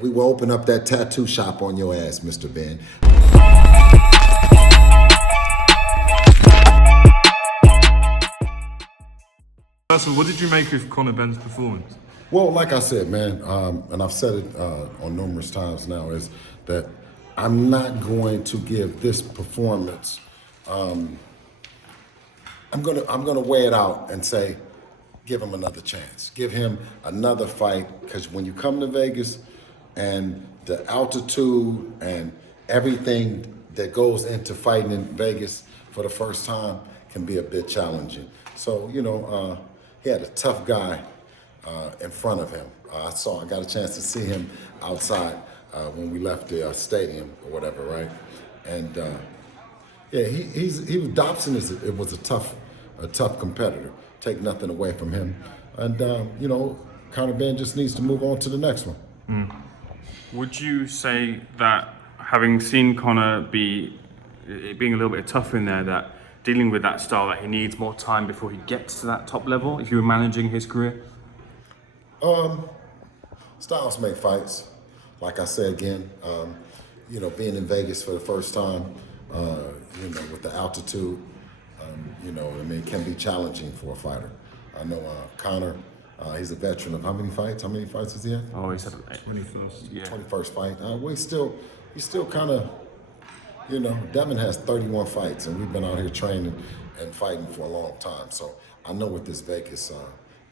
We will open up that tattoo shop on your ass, Mr. Ben. So what did you make of Conor Benn's performance? Well, like I said, man, and I've said it on numerous times now, is that I'm not going to give this performance. I'm gonna weigh it out and say, give him another chance, give him another fight. Because when you come to Vegas, and the altitude and everything that goes into fighting in Vegas for the first time can be a bit challenging. So he had a tough guy in front of him. I got a chance to see him outside when we left the stadium or whatever, right? And Dobson was a tough competitor. Take nothing away from him, and Conor Benn just needs to move on to the next one. Would you say that, having seen Conor being a little bit tougher in there, that dealing with that style, that he needs more time before he gets to that top level if you were managing his career? Styles make fights. Like I said again, being in Vegas for the first time, with the altitude, can be challenging for a fighter. I know Conor, he's a veteran of how many fights? How many fights has he had? Oh, he's had 21st. Yeah. 21st fight. He's still kind of, Devin has 31 fights, and we've been out here training and fighting for a long time. So I know with this Vegas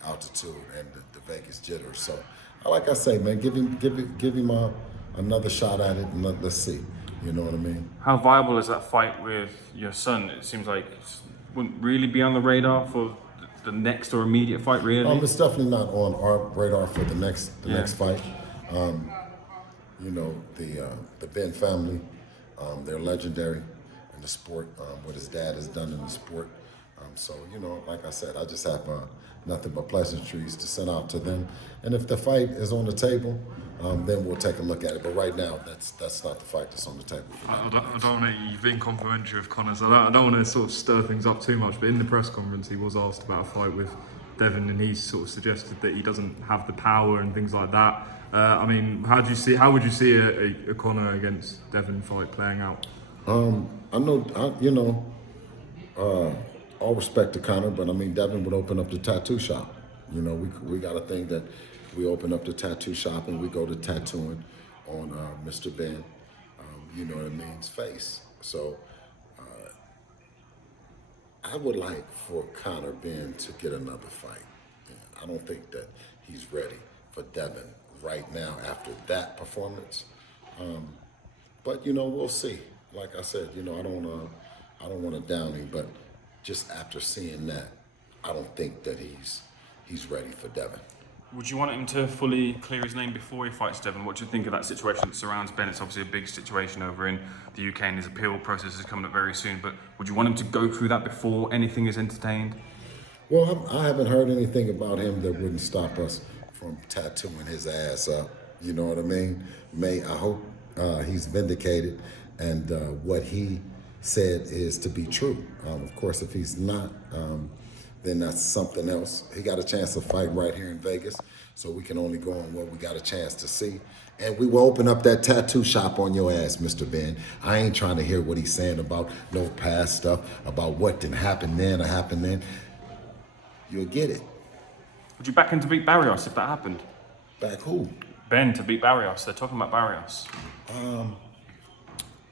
altitude and the Vegas jitters. So, like I say, man, give him another shot at it, and let's see. You know what I mean? How viable is that fight with your son? It seems like it wouldn't really be on the radar for the next or immediate fight, really. It's definitely not on our radar for the next fight. The Benn family, they're legendary in the sport. What his dad has done in the sport. Like I said, I just have nothing but pleasantries to send out to them. And if the fight is on the table, then we'll take a look at it. But right now, that's not the fight that's on the table. I don't want to. You've been complimentary of Conor, so I don't want to sort of stir things up too much. But in the press conference, he was asked about a fight with Devin, and he sort of suggested that he doesn't have the power and things like that. How would you see a Conor against Devin fight playing out? All respect to Conor, but Devin would open up the tattoo shop. We got a thing that we open up the tattoo shop and we go to tattooing on Mr. Benn, face. So I would like for Conor Benn to get another fight. I don't think that he's ready for Devin right now after that performance. But we'll see. Like I said, I don't want to down him, but just after seeing that, I don't think that he's ready for Devin. Would you want him to fully clear his name before he fights Devin? What do you think of that situation that surrounds Ben? It's obviously a big situation over in the UK, and his appeal process is coming up very soon. But would you want him to go through that before anything is entertained? Well, I haven't heard anything about him that wouldn't stop us from tattooing his ass up. You know what I mean? I hope he's vindicated, and what he said is to be true. Of course, if he's not, then that's something else. He got a chance to fight right here in Vegas, so we can only go on what we got a chance to see. And we will open up that tattoo shop on your ass, Mr. Ben. I ain't trying to hear what he's saying about no past stuff, about what didn't happen then or happened then. You'll get it. Would you back him to beat Barrios if that happened? Back who? Ben to beat Barrios. They're talking about Barrios.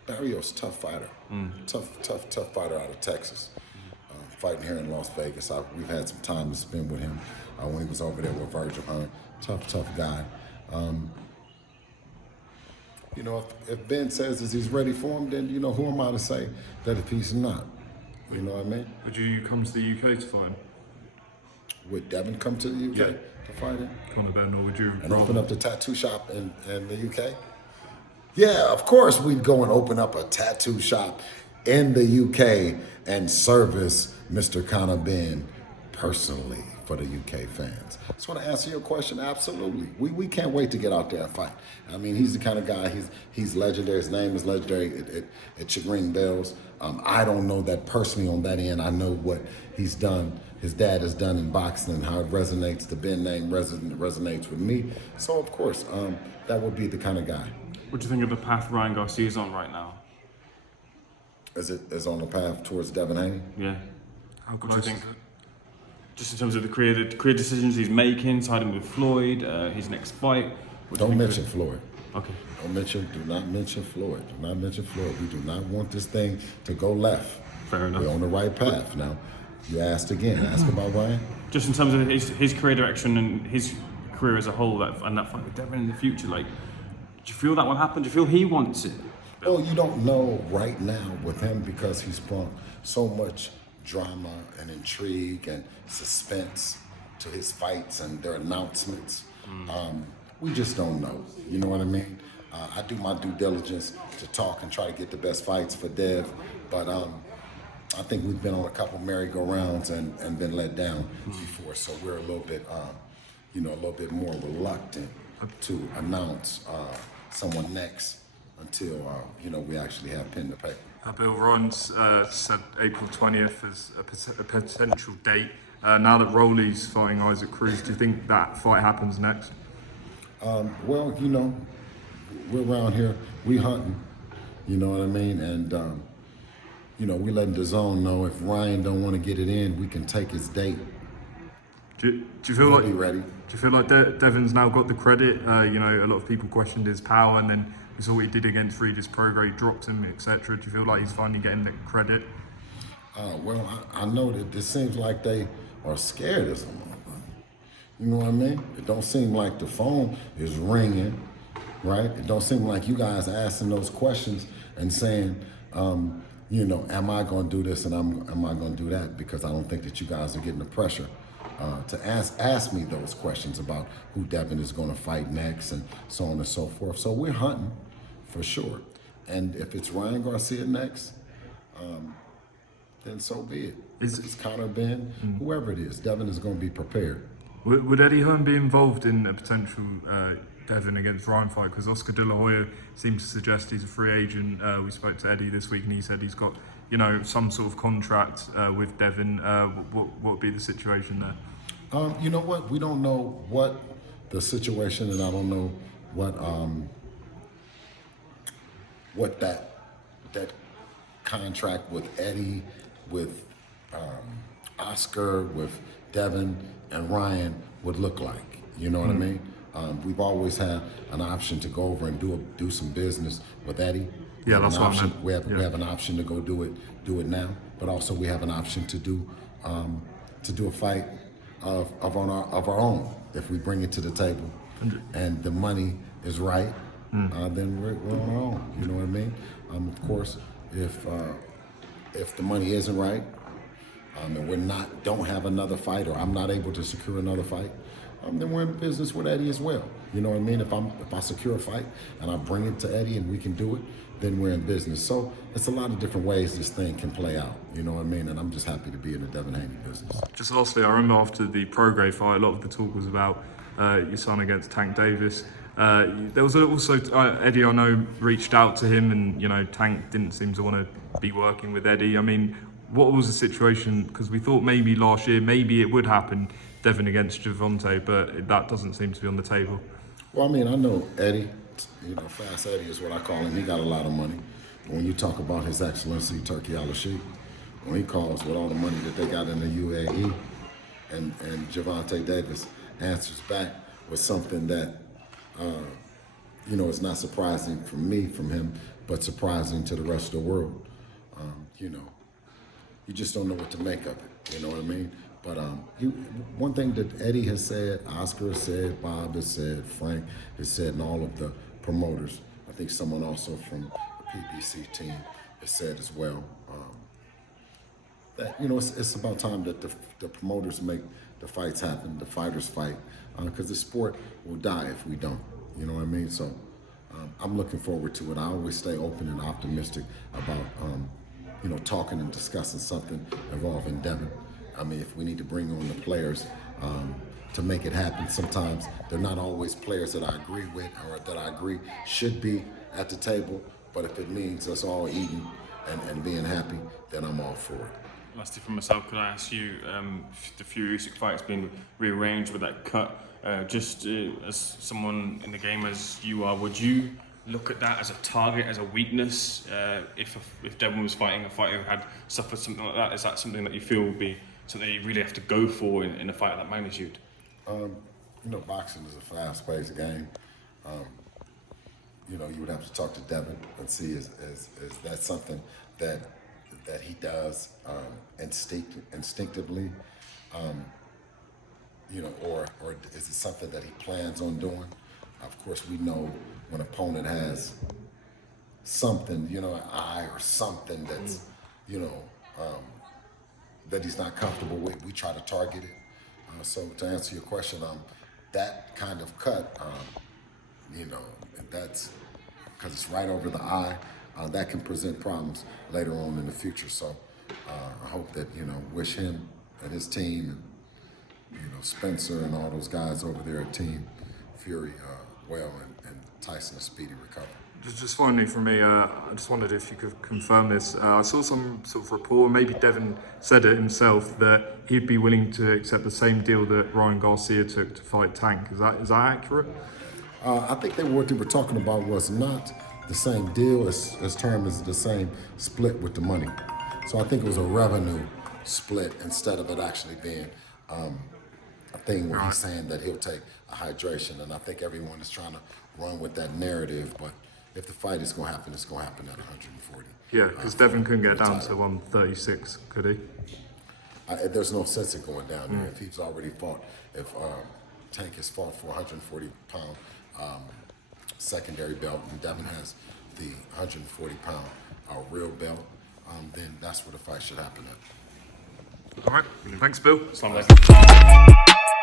Barrios, tough fighter. Tough fighter out of Texas. Fighting here in Las Vegas. We've had some time to spend with him when he was over there with Virgil Hunt. Tough guy. If Ben says that he's ready for him, then who am I to say that if he's not? You know what I mean? Would you come to the UK to fight him? Would Devin come to the UK to fight him? Conor Benn, or would you? And open up the tattoo shop in the UK? Yeah, of course we'd go and open up a tattoo shop in the UK and service Mr. Conor Benn personally. for the UK fans. So to answer your question, absolutely. We can't wait to get out there and fight. I mean, he's the kind of guy, he's legendary. His name is legendary. It should ring bells. I don't know that personally on that end. I know what he's done, his dad has done in boxing and how it resonates. The Ben name resonates with me. So of course, that would be the kind of guy. What do you think of the path Ryan Garcia's on right now? Is on the path towards Devin Haney? Yeah. How What do you close think? is it? Just in terms of the career decisions he's making, siding with Floyd, his next fight. What do you Don't think mention of- Floyd. Okay. Do not mention Floyd. Do not mention Floyd. We do not want this thing to go left. Fair enough. We're on the right path now. You asked again. Ask about Ryan. Just in terms of his career direction and his career as a whole, and that fight with Devin in the future, like, do you feel that will happen? Do you feel he wants it? Well, you don't know right now with him because he's brought so much drama and intrigue and suspense to his fights and their announcements. We just don't know. You know what I mean? I do my due diligence to talk and try to get the best fights for Dev, but I think we've been on a couple merry-go-rounds and been let down before, so we're a little bit, a little bit more reluctant to announce someone next until we actually have pen to paper. Bill Ryan's said April 20th as a potential date. Now that Rowley's fighting Isaac Cruz, do you think that fight happens next? Well, we're around here, we hunting, you know what I mean? And, we letting the zone know if Ryan don't want to get it in, we can take his date. Do you feel We'll like be ready. Do you feel like Devin's now got the credit? A lot of people questioned his power, and then we saw what he did against Regis Prograis, he dropped him, etc. Do you feel like he's finally getting the credit? Well, I know that it seems like they are scared of someone. You know what I mean? It don't seem like the phone is ringing, right? It don't seem like you guys are asking those questions and saying, am I going to do this and am I going to do that? Because I don't think that you guys are getting the pressure to ask me those questions about who Devin is going to fight next and so on and so forth. So we're hunting for sure. And if it's Ryan Garcia next, then so be it. If it's Conor Benn, whoever it is, Devin is going to be prepared. Would Eddie Hearn be involved in a potential Devin against Ryan fight? Because Oscar De La Hoya seems to suggest he's a free agent. We spoke to Eddie this week and he said he's got, some sort of contract with Devin. What would be the situation there? You know what? We don't know what the situation, and I don't know what that contract with Eddie, with Oscar, with Devin and Ryan would look like. You know what I mean? We've always had an option to go over and do some business with Eddie. Yeah, that's what I meant. We have an option to go do it now, but also we have an option to do a fight of our own if we bring it to the table, and the money is right. Then we're on our own. You know what I mean? Of course, if the money isn't right, and we don't have another fight, or I'm not able to secure another fight, then we're in business with Eddie as well. You know what I mean? If I secure a fight and I bring it to Eddie and we can do it, then we're in business. So it's a lot of different ways this thing can play out. You know what I mean? And I'm just happy to be in the Devin Haney business. Just lastly, I remember after the Prograis fight, a lot of the talk was about your son against Tank Davis. There was also Eddie, I know, reached out to him, and Tank didn't seem to want to be working with Eddie. I mean, what was the situation? Because we thought maybe last year, maybe it would happen, Devin against Gervonta, but that doesn't seem to be on the table. Well, I mean, I know Eddie. Fast Eddie is what I call him. He got a lot of money. When you talk about His Excellency Turki Al-Sheikh, when he calls with all the money that they got in the UAE, and Gervonta Davis answers back with something that, is not surprising from him, but surprising to the rest of the world. You just don't know what to make of it. You know what I mean? But one thing that Eddie has said, Oscar has said, Bob has said, Frank has said, and all of the promoters, I think someone also from the PBC team has said as well, that it's about time that the promoters make the fights happen, the fighters fight, because the sport will die if we don't. You know what I mean? So I'm looking forward to it. I always stay open and optimistic about talking and discussing something involving Devin. I mean, if we need to bring on the players to make it happen. Sometimes they're not always players that I agree with or that I agree should be at the table, but if it means us all eating and being happy, then I'm all for it. Lastly, for myself, could I ask you, the Fury Usyk fight's been rearranged with that cut. As someone in the game as you are, would you look at that as a target, as a weakness? If Devin was fighting a fighter who had suffered something like that, is that something that you feel would be something you really have to go for in a fight of that magnitude? You know, boxing is a fast-paced game. You know, you would have to talk to Devin and see is that something that he does instinctively, you know, or is it something that he plans on doing? Of course, we know when an opponent has something, you know, an eye or something that's, you know, that he's not comfortable with, we try to target it. So to answer your question, that kind of cut, you know, that's because it's right over the eye. That can present problems later on in the future. So I hope that, you know, wish him and his team and, you know, Spencer and all those guys over there at Team Fury well and Tyson a speedy recovery. Just finally from me, I just wondered if you could confirm this. I saw some sort of report, maybe Devin said it himself, that he'd be willing to accept the same deal that Ryan Garcia took to fight Tank. Is that accurate? I think what they were talking about was not the same deal as term as the same split with the money. So I think it was a revenue split instead of it actually being a thing where he's saying that he'll take a hydration. And I think everyone is trying to run with that narrative, but if the fight is going to happen, it's going to happen at 140. Yeah, because Devin couldn't get down to 136, could he? There's no sense in going down there. If he's already fought, if Tank has fought for 140-pound secondary belt, and Devin has the 140-pound real belt, then that's where the fight should happen at. All right, thanks, Bill. Assalamu alaikum.